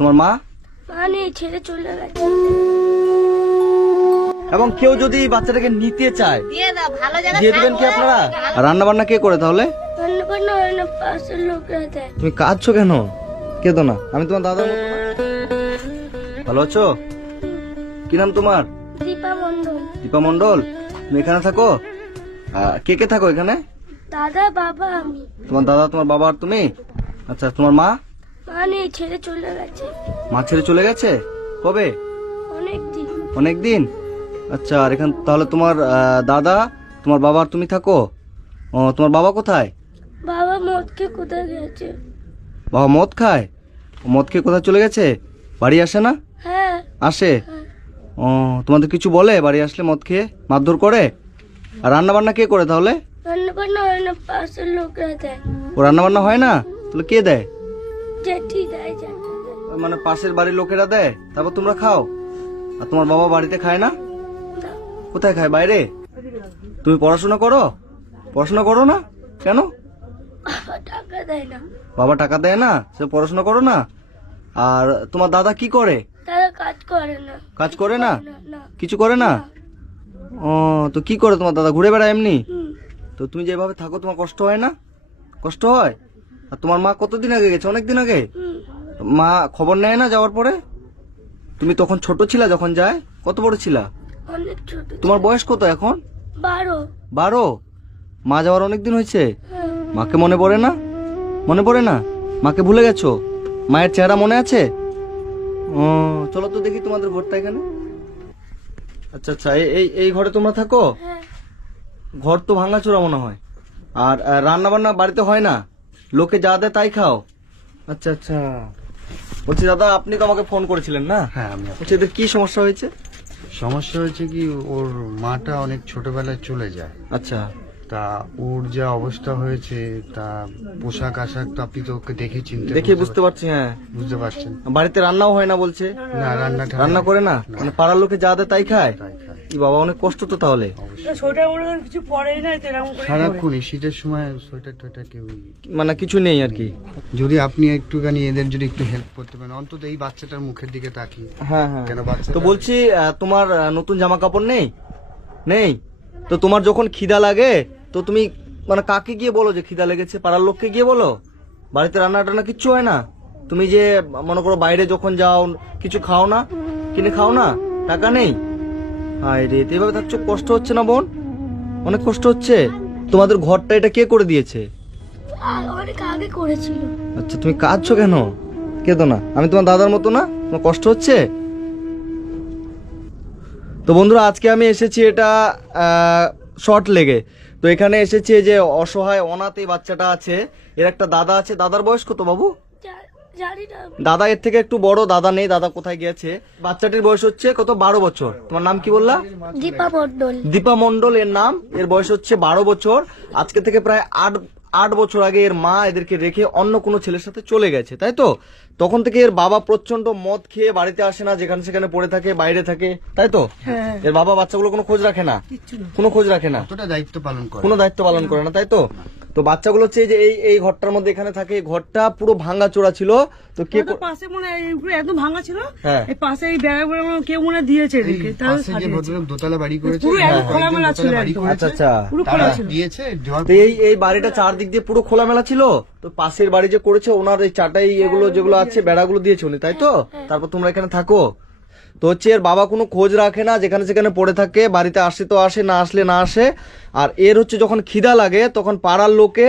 তোমার মা? মা নেই, ছেড়ে চলে গেছে। এবং কেউ যদি বাচ্চাটাকে নিতে চায় দিয়ে দিবেন কি আপনারা? আর রান্না বান্না কে করে তাহলে? রান্না বান্না হয় না, পাশের লোকরা দেয়। তুমি কাঁদছো কেন? কেঁদো না, আমি তোমার দাদার মতো না। ভালো আছো? কি নাম তোমার? দীপা মন্ডল। দীপা মন্ডল। তুমি এখানে থাকো? কে কে থাকো এখানে? দাদা, বাবা, আমি। তোমার দাদা, তোমার বাবা আর তুমি? আচ্ছা, তোমার মা? মা নেই, ছেড়ে চলে গেছে। মা ছেড়ে চলে গেছে? কবে? অনেকদিন। অনেকদিন। আচ্ছা, আর এখানে তাহলে তোমার দাদা, তোমার বাবা আর তুমি থাকো? ও, তোমার বাবা কোথায়? বাবা মদকে কোথায় গেছে? বাবা মদ খায়? ও, মদ খেয়ে কোথায় চলে গেছে? বাড়ি আসে না? হ্যাঁ। আসে? হ্যাঁ। ও, তোমাদের কিছু বলে বাড়ি আসলে মদ খেয়ে মারধর করে? আর রান্না বান্না কে করে তাহলে? রান্না বান্না হয় না, পাশের লোকরা দেয়। ও, রান্না বান্না হয় না? তাহলে কে দেয়? জেঠি দেয়, জেঠি দেয়। মানে পাশের বাড়ির লোকেরা দেয়, তারপর তোমরা খাও? আর তোমার বাবা বাড়িতে খায় না? না। কোথায় খায়? বাইরে? তুমি পড়াশোনা করো? পড়াশোনা করো না কেন? বাবা টাকা দেয় না। বাবা টাকা দেয় না, সে পড়াশোনা করো না? আর তোমার দাদা কি করে? তারা কাজ করে না। কাজ করে না? না, না। কিছু করে না? ও, তো কি করে তোমার দাদা? ঘুরে বেড়ায় এমনি? হুম। তো তুমি যেভাবে থাকো তোমার কষ্ট হয় না? কষ্ট হয়? আর তোমার মা কতদিন আগে গেছে? অনেকদিন আগে? হুম। মা খবর নেয় না যাওয়ার পরে? তুমি তখন ছোট ছিলা যখন যায়? কত বড় ছিলা? অনেক ছোট। তোমার বয়স কত এখন? 12। 12? মা যাওয়ার অনেকদিন হয়েছে? হ্যাঁ। মাকে মনে পড়ে না? মনে পড়ে না? মাকে ভুলে গেছো? মায়ের চেহারা মনে আছে? ও, চলো তো দেখি তোমাদের ঘরটা এখানে। আচ্ছা আচ্ছা, এই এই ঘরে তোমরা থাকো? হ্যাঁ। ঘর তো ভাঙাচোরা মনে হয়। আর রান্না বান্না বাড়িতে হয় না? লোকে যা দেয় তাই খাও? আচ্ছা আচ্ছা। বলছি দাদা, আপনি তো আমাকে ফোন করেছিলেন না? হ্যাঁ, আমি বলছি এদের কি সমস্যা হয়েছে? সমস্যা হয়েছে কি, ওর মাটা অনেক ছোটবেলায় চলে যায়। আচ্ছা। তা ওর যা অবস্থা হয়েছে, তা পোশাক আশাক তো আপনি তো ওকে দেখে চিনতে দেখে বুঝতে পারছি, হ্যাঁ। বুঝতে পারছেন। বাড়িতে রান্নাও হয় না বলছে? না, রান্না করে না, মানে পাড়ার লোকে যা দেয় তাই খায়? তাই খায়। ই বাবা, অনেক কষ্ট তো তাহলে। সারাক্ষণ এই শীতের সময় সোয়েটার টোয়েটার কেউ, মানে কিছু নেই আর কি। যদি আপনি একটুখানি এদের যদি একটু হেল্প করতে পারেন, অন্তত এই বাচ্চাটার মুখের দিকে তাকিয়ে। হ্যাঁ হ্যাঁ। কেন বাচ্চা তো বলছি তোমার নতুন জামা কাপড় নেই? নেই? তো তোমার যখন খিদা লাগে তো তুমি মানে কাকে গিয়ে বলো যে খিদা লেগেছে? পাড়ার লোককে গিয়ে বলো? বাড়িতে রান্না টান্না কিচ্ছু হয় না? তুমি যে মনে করো বাইরে যখন যাও কিছু খাও না, কিনে খাও না? টাকা নেই? হায় রে, তো এভাবে থাকছো, কষ্ট হচ্ছে না বোন? অনেক কষ্ট হচ্ছে? তোমাদের ঘরটা এটা কে করে দিয়েছে? আর অনেক আগে করেছিল। আচ্ছা, তুমি কাঁদছো কেন? কেঁদো না, আমি তোমার দাদার মতো না? তোমার কষ্ট হচ্ছে? তো বন্ধুরা, আজকে আমি এসেছি এটা শর্ট লেগে। তো এখানে এসেছি যে অসহায় অনাথ এই বাচ্চাটা আছে, এর একটা দাদা আছে। দাদার বয়স কত বাবু? জানি না। দাদা এর থেকে একটু বড়, দাদা নেই, দাদা কোথায় গেছে। বাচ্চাটির বয়স হচ্ছে কত? 12 বছর। তোমার নাম কি বললা? দীপা মন্ডল। দীপা মন্ডল এর নাম। এর বয়স হচ্ছে 12 বছর। আজকে থেকে প্রায় আট বছর আগে এর মা এদেরকে রেখে অন্য কোনো ছেলের সাথে চলে গেছে, তাই তো? তখন থেকে এর বাবা প্রচন্ড মদ খেয়ে বাড়িতে আসে না, যেখানে সেখানে পড়ে থাকে, বাইরে থাকে, তাই তো? এর বাবা বাচ্চাগুলো কোনো খোঁজ রাখে না, কোনো খোঁজ রাখে না, কতটা দায়িত্ব পালন করে? কোনো দায়িত্ব পালন করে না, তাই তো? তো বাচ্চাগুলো হচ্ছে যে এই ঘরটার মধ্যে এখানে থাকে। এই ঘরটা পুরো ভাঙা চোরা ছিল। তো কে পাশে মনে হয় এইগুলো একদম ভাঙা ছিল। হ্যাঁ। এই পাশে এই ব্যাগগুলো কেউ মনে হয় দিয়েছে এদিকে, তাহলে পাশে যে ভদ্রলোক দোতলা বাড়ি করেছে, পুরো একদম হ্যাঁ, খোলামেলা একদম ছিল দোতলা বাড়ি একদম। করেছে, আচ্ছা আচ্ছা। পুরো তারা খোলা ছিল। দিয়েছে জল। তো এই বাড়িটা চারদিক দিয়ে পুরো খোলামেলা ছিল। তো পাশের বাড়ি যে করেছে ওনার এই চাটাই এগুলো যেগুলো আছে বেড়াগুলো দিয়েছে উনি, তাই তো? তারপর তোমরা এখানে থাকো। তো হচ্ছে এর বাবা কোনো খোঁজ রাখে না, যেখানে সেখানে পড়ে থাকে, বাড়িতে আসে তো আসে, না আসলে না আসে। আর এর হচ্ছে যখন খিদা লাগে তখন পাড়ার লোকে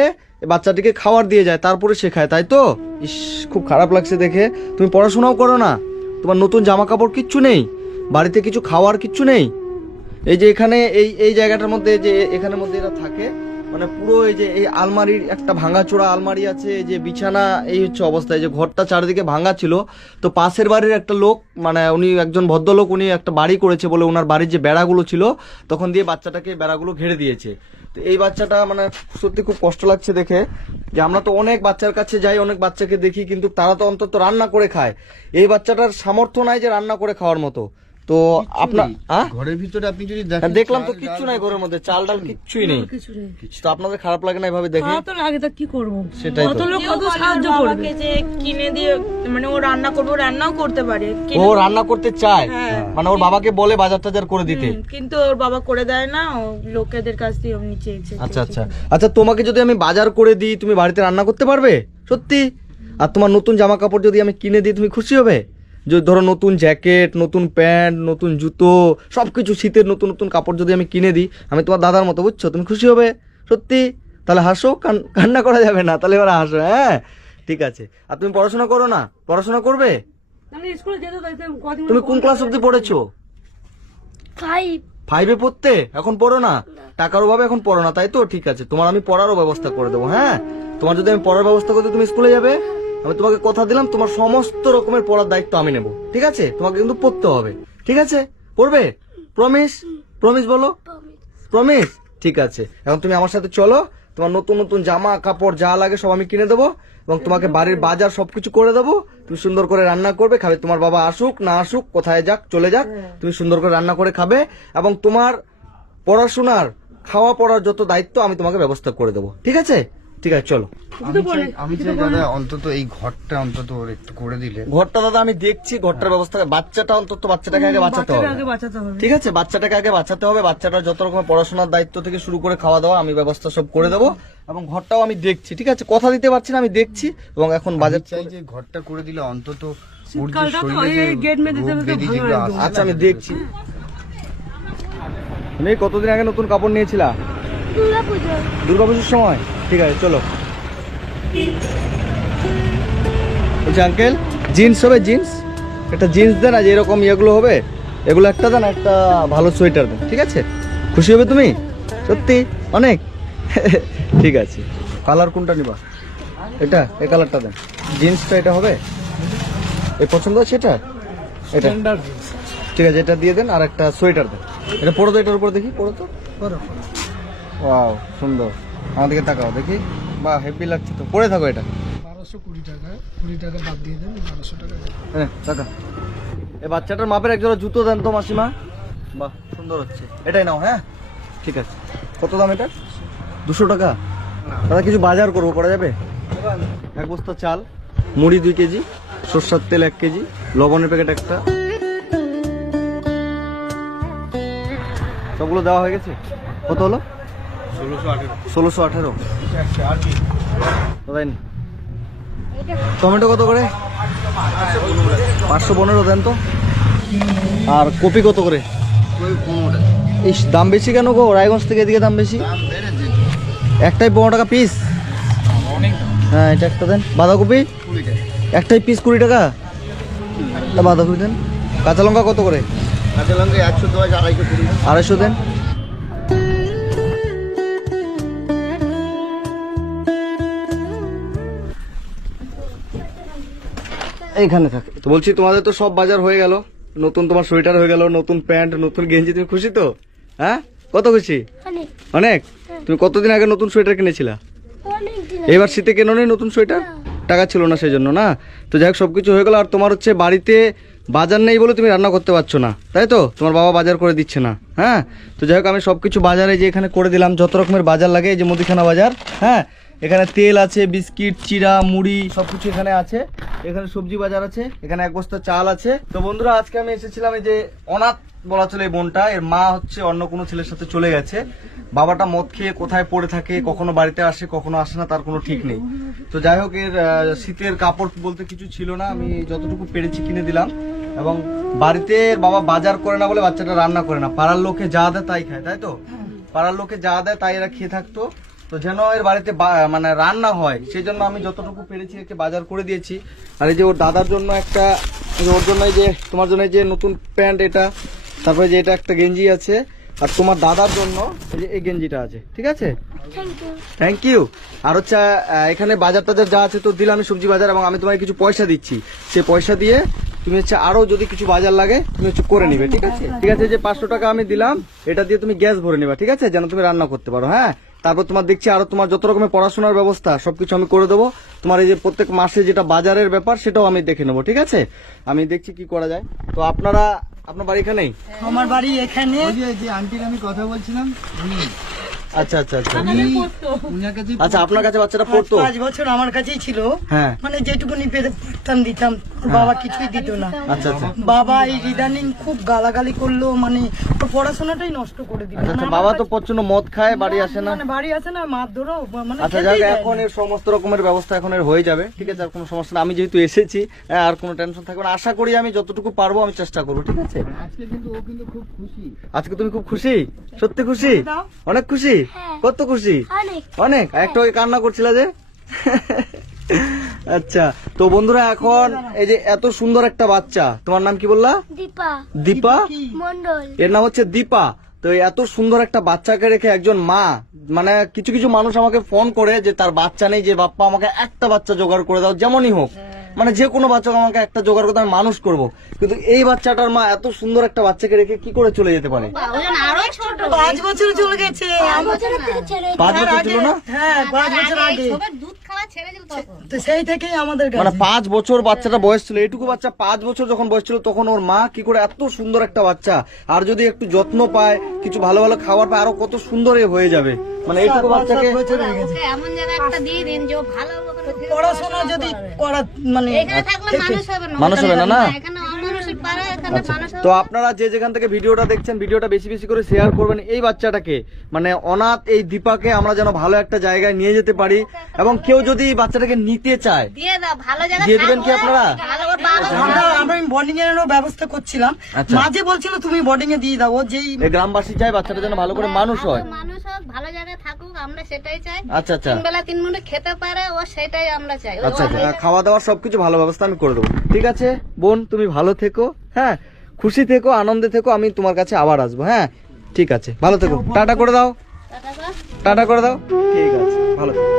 বাচ্চাটিকে খাবার দিয়ে যায়, তারপরে শেখায়, তাই তো? ইস, খুব খারাপ লাগছে দেখে। তুমি পড়াশোনাও করো না, তোমার নতুন জামা কাপড় কিচ্ছু নেই, বাড়িতে কিছু খাওয়ার কিচ্ছু নেই। এই যে এখানে এই জায়গাটার মধ্যে যে এখানের মধ্যে এরা থাকে, মানে পুরো এই যে এই আলমারির একটা ভাঙাচোরা আলমারি আছে, এই যে বিছানা, এই হচ্ছে অবস্থা। এই যে ঘরটা চারিদিকে ভাঙা ছিল। তো পাশের বাড়ির একটা লোক, মানে উনি একজন ভদ্রলোক, উনি একটা বাড়ি করেছে বলে ওনার বাড়ির যে বেড়াগুলো ছিল তখন দিয়ে বাচ্চাটাকে বেড়াগুলো ঘিরে দিয়েছে। তো এই বাচ্চাটা মানে সত্যি খুব কষ্ট লাগছে দেখে, যে আমরা তো অনেক বাচ্চার কাছে যাই, অনেক বাচ্চাকে দেখি, কিন্তু তারা তো অন্তত রান্না করে খায়। এই বাচ্চাটার সামর্থ্য নাই যে রান্না করে খাওয়ার মতো। তো আপনার ঘরের ভিতরে আপনি যদি হ্যাঁ, দেখলাম তো কিচ্ছু নাই ঘরের মধ্যে, চাল ডাল কিচ্ছুই নেই। কিছু নেই। তো আপনাদের খারাপ লাগে না এভাবে দেখে? খারাপ তো লাগে, তা কি করবো? সেটাই তো। কত লোক কত সাহায্য করবে। বাবাকে যে কিনে দিয়ে মানে ও রান্না করবে, ও রান্নাও করতে পারে ও রান্না করতে চায়, মানে ওর বাবাকে বলে বাজার টাজার করে দিতে। কিন্তু ওর বাবা করে দেয় না, ও লোকেদের কাছ দিয়ে এমনি চেয়েছে। আচ্ছা আচ্ছা আচ্ছা, তোমাকে যদি আমি বাজার করে দিই তুমি বাড়িতে রান্না করতে পারবে সত্যি? আর তোমার নতুন জামা কাপড় যদি আমি কিনে দিই তুমি খুশি হবে? যদি ধরো নতুন জ্যাকেট, নতুন প্যান্ট, নতুন জুতো, সবকিছু শীতের নতুন নতুন কাপড় যদি আমি কিনে দিই, আমি তোমার দাদার মতো, বুঝছো? তুমি খুশি হবে সত্যি? তাহলে হাসো, কান্না করা যাবে না, তাহলে এবার হাসো। হ্যাঁ ঠিক আছে। আর তুমি পড়াশোনা করো না? পড়াশোনা করবে? আমি স্কুলে যেতে চাইতে কদিন তুমি কোন ক্লাস অবধি পড়েছো? 5 5-এ পড়তে? এখন পড়ো না? টাকার অভাবে এখন পড়ো না, তাই তো? ঠিক আছে, তোমার আমি পড়ারও ব্যবস্থা করে দেবো। হ্যাঁ, তোমার যদি আমি পড়ার ব্যবস্থা করতে তুমি স্কুলে যাবে, আমি তোমাকে কথা দিলাম তোমার সমস্ত রকমের পড়ার দায়িত্ব আমি নেব। ঠিক আছে? তোমাকে কিন্তু পড়তে হবে। ঠিক আছে? পড়বে? প্রমিস? প্রমিস বলো। প্রমিস? ঠিক আছে। এখন তুমি আমার সাথে চলো, তোমার নতুন নতুন জামা কাপড় যা লাগে সব আমি কিনে দেবো এবং তোমাকে বাড়ির বাজার সবকিছু করে দেবো। তুমি সুন্দর করে রান্না করবে, খাবে। তোমার বাবা আসুক না আসুক, কোথায় যাক চলে যাক, তুমি সুন্দর করে রান্না করে খাবে এবং তোমার পড়াশোনার খাওয়া পড়ার যত দায়িত্ব আমি তোমাকে ব্যবস্থা করে দেবো। ঠিক আছে? ঠিক আছে, চলো। আমি চাই দাদা অন্তত এই ঘরটা অন্তত ওর একটু করে দিলে। ঘরটা দাদা আমি দেখছি, ঘরটার ব্যবস্থা। বাচ্চাটা অন্তত বাচ্চাটাকে আগে বাঁচাতে হবে। আগে বাঁচাতে হবে। ঠিক আছে, বাচ্চাটাকে আগে বাঁচাতে হবে। বাচ্চাটার যত রকমের পড়াশোনার দায়িত্ব থেকে শুরু করে খাওয়া দাওয়া আমি ব্যবস্থা সব করে দেবো এবং ঘরটাও আমি দেখছি। ঠিক আছে? কথা দিতে পারছি না, আমি দেখছি এবং এখন বাজেট চাই যে ঘরটা করে দিলে অন্তত ওর যে শীতকালটা তো শরীরে যে এই গেট মেরে দিতে রোগ হবে তো ব্যাধি ভালো যেগুলো একদম। আসে, আচ্ছা আমি দেখছি। তুমি কতদিন আগে নতুন কাপড় নিয়েছিলা? দুর্গাপুজো। দুর্গাপুজোর সময়? ঠিক আছে, চলো। বলছি আঙ্কেল, জিন্স হবে? জিন্স একটা জিন্স দেন, আর এরকম ইয়েগুলো হবে, এগুলো একটা দেন, একটা ভালো সোয়েটার দেন। ঠিক আছে? খুশি হবে তুমি সত্যি অনেক? ঠিক আছে। কালার কোনটা নিবা? এটা, এই কালারটা দেন। জিন্সটা এটা হবে? এই পছন্দ আছে এটা? এটা ঠিক আছে, এটা দিয়ে দেন। আর একটা সোয়েটার দেন। এটা পরো তো, এটার উপর দেখি, পরো তো। ওয়াও, সুন্দর। আমার দিকে তাকাও দেখি। বাহ, হেভি লাগছে তো। পরে থাকো এটা। 1220 টাকা, 20 টাকা বাদ দিয়ে দেন, 1200 টাকা। হ্যাঁ টাকা। এই বাচ্চাটার মাপের একজোড়া জুতো দেন তো মাসিমা। বাহ, সুন্দর হচ্ছে। এটাই নাও। হ্যাঁ ঠিক আছে। কত দাম এটা? 200 টাকা। দাদা কিছু বাজার করবো, করা যাবে? 1 বস্তা চাল, মুড়ি 2 কেজি, সরষের তেল 1 কেজি, লবণের প্যাকেট একটা। সবগুলো দেওয়া হয়ে গেছে? কত হলো? 1618। দাদা টমেটো কত করে? 515 দেন তো। আর কপি কত করে? ইস, দাম বেশি কেন গো? রায়গঞ্জ থেকে এদিকে দাম বেশি। একটাই 15 টাকা পিস? হ্যাঁ, এটা একটা দেন। বাঁধাকপি একটাই পিস 20 টাকা। তা বাঁধাকপি দেন। কাঁচা লঙ্কা কত করে? কাঁচা লঙ্কা 110, 250, 250 দেন। এইখানে থাকে। তো বলছি তোমাদের তো সব বাজার হয়ে গেল, নতুন তোমার সোয়েটার হয়ে গেল, নতুন প্যান্ট, নতুন গেঞ্জি। তুমি খুশি তো? হ্যাঁ, কত খুশি? অনেক অনেক। তুমি কতদিন আগে নতুন সোয়েটার কিনেছিলা? অনেক দিন। এবার শীতে কেন নেই নতুন সোয়েটার? টাকা ছিল না সেই জন্য না? তো যাই হোক, সবকিছু হয়ে গেল। আর তোমার হচ্ছে বাড়িতে বাজার নেই বলে তুমি রান্না করতে পারছো না, তাই তো? তোমার বাবা বাজার করে দিচ্ছে না। হ্যাঁ, তো যাই হোক, আমি সবকিছু বাজারে যে এখানে করে দিলাম, যত রকমের বাজার লাগে, এই যে মুদিখানা বাজার। হ্যাঁ, এখানে তেল আছে, বিস্কিট, চিড়া, মুড়ি সবকিছু এখানে আছে। এখানে সবজি বাজার আছে, এখানে 1 বস্তা চাল আছে। তো বন্ধুরা, আজকে আমি এসেছিলাম এই যে অনাথ বলা চলে এই বোনটা, এর মা হচ্ছে অন্য কোনো ছেলের সাথে চলে গেছে। বাবাটা মদ খেয়ে কোথায় পড়ে থাকে, কখনো বাড়িতে আসে কখনো আসে না, তার কোনো ঠিক নেই। তো যাই হোক, এর শীতের কাপড় বলতে কিছু ছিল না, আমি যতটুকু পেরেছি কিনে দিলাম। এবং বাড়িতে এর বাবা বাজার করে না বলে বাচ্চাটা রান্না করে না, পাড়ার লোকে যা দেয় তাই খায়, তাই তো? পাড়ার লোকে যা দেয় তাই এরা খেয়ে থাকতো। তো যেন এর বাড়িতে মানে রান্না হয়, সেই জন্য আমি যতটুকু পেরেছি একে বাজার করে দিয়েছি। আর এই যে ওর দাদার জন্য একটা, ওর জন্য এই যে তোমার জন্য এই যে নতুন প্যান্ট, এটা, তারপরে যে এটা একটা গেঞ্জি আছে, আর তোমার দাদার জন্য এই যে এই গেঞ্জিটা আছে। ঠিক আছে, থ্যাংক ইউ। Thank you. আর হচ্ছে এখানে বাজার টাজার যা আছে তো দিলাম আমি, সবজি বাজার, এবং আমি তোমাকে কিছু পয়সা দিচ্ছি। সেই পয়সা দিয়ে তুমি হচ্ছে আরো যদি কিছু বাজার লাগে তুমি হচ্ছে করে নিবে। ঠিক আছে? ঠিক আছে, যে 500 টাকা আমি দিলাম, এটা দিয়ে তুমি গ্যাস ভরে নিবা। ঠিক আছে? যেন তুমি রান্না করতে পারো। হ্যাঁ, তারপর তোমার দেখছি আরো তোমার যত রকমের পড়াশোনার ব্যবস্থা সবকিছু আমি করে দেবো। তোমার এই যে প্রত্যেক মাসে যেটা বাজারের ব্যাপার সেটাও আমি দেখে নেবো। ঠিক আছে? আমি দেখছি কি করা যায়। তো আপনারা আপনার বাড়ি এখানেই? আমার বাড়ি এখানে। ওই যে আন্টির আমি কথা বলছিলাম উনি আচ্ছা আচ্ছা আচ্ছা উনার কাছে আচ্ছা, আপনার কাছে বাচ্চাটা পড়তো? 5 বছর আমার কাছেই ছিল। হ্যাঁ। মানে যেটুকুনি পড়তাম দিতাম, ওর বাবা কিছুই দিত না। আচ্ছা আচ্ছা বাবা এই ইদানিং খুব গালাগালি করলো, মানে ওর পড়াশোনাটাই নষ্ট করে দিল। আচ্ছা আচ্ছা, বাবা তো প্রচন্ড মদ খায়, বাড়ি আসে না? মানে বাড়ি আসে না, মারধরও মানে আচ্ছা খেতেই যাক, দেয় এখন না। এর সমস্ত রকমের ব্যবস্থা এখন এর হয়ে যাবে, ঠিক আছে? আর কোনো সমস্যা না, আমি যেহেতু এসেছি আর কোনো টেনশন থাকবে না। আশা করি আমি যতটুকু পারবো আমি চেষ্টা করবো, ঠিক আছে? আজকে কিন্তু ও কিন্তু খুব খুশি। আজকে তুমি খুব খুশি? সত্যি খুশি? অনেক খুশি? হ্যাঁ। কত খুশি? অনেক। অনেক? একটু আগে কান্না করছিল যে। আচ্ছা, তো বন্ধুরা এখন এই যে এত সুন্দর একটা বাচ্চা, তোমার নাম কি বললা? দীপা দীপা? মন্ডল। এর নাম হচ্ছে দীপা। তো এই এত সুন্দর একটা বাচ্চাকে রেখে একজন মা, মানে কিছু কিছু মানুষ আমাকে ফোন করে যে তার বাচ্চা নেই, যে বাপ্পা আমাকে একটা বাচ্চা জোগাড় করে দাও, যেমনই হোক, মানে যে কোনো বাচ্চাকে আমাকে একটা জোগাড় করতে আমি মানুষ করব। কিন্তু এই বাচ্চাটার মা এত সুন্দর একটা বাচ্চাকে রেখে কি করে চলে যেতে পারে? 5 বছর চলে গেছে। বছরের থেকে ছেড়ে 5 বছর ছিল না? হ্যাঁ, 5 বছর আগে। তো সেই থেকেই আমাদের মানে কাছে। 5 বছর বাচ্চাটা বয়স ছিল, এটুকু বাচ্চা 5 বছর যখন বয়স ছিল তখন ওর মা কি করে এত সুন্দর একটা বাচ্চা, আর যদি একটু যত্ন পায়, কিছু ভালো ভালো খাবার পায়, আরো কত সুন্দর এ হয়ে যাবে। মানে এইটুকু বাচ্চাকে 7 বছর হয়ে গেছে। এমন জায়গায় একটা দিয়ে দিন যে ও ভালো পড়াশোনা যদি করা মানে এখানে থাকলে মানুষ হবে না, মানুষ হবে না, না? এখানে অমানুষিক পারে, এখানে মানুষ হবে তো আপনারা যে যেখান থেকে ভিডিওটা দেখছেন, ভিডিওটা বেশি বেশি করে শেয়ার করবেন। এই বাচ্চাটাকে, মানে অনাথ এই দীপাকে আমরা যেন ভালো একটা জায়গায় নিয়ে যেতে পারি, এবং কেউ যদি এই বাচ্চাটাকে নিতে চায় দিয়ে দাও, ভালো জায়গায় দিয়ে দিবেন কি থাকবে, আপনারা? ভালো ওর বাবা আমরা বোর্ডিং এর ব্যবস্থা করছিলাম। আচ্ছা। মাঝে বলছিল তুমি বোর্ডিং এ দিয়ে দাও, যেই এই গ্রামবাসী চায় বাচ্চাটা যেন ভালো করে মানুষ হয়। মানুষ হোক, ভালো জায়গায় থাকুক, আমরা সেটাই চাই। আচ্ছা আচ্ছা 3 বেলা 3 মুঠো খেতে পারে, ও সেটাই আমরা চাই। ও আচ্ছা আচ্ছা, খাওয়া দাওয়ার সবকিছু ভালো ব্যবস্থা আমি করে দেবো, ঠিক আছে? বোন তুমি ভালো থেকো, হ্যাঁ, খুশি থেকো, আনন্দে থেকো, আমি তোমার কাছে আবার আসবো, হ্যাঁ? ঠিক আছে, ভালো থেকো, টাটা করে দাও, টাটা কর। টাটা করে দাও, ঠিক আছে, ভালো থেকো।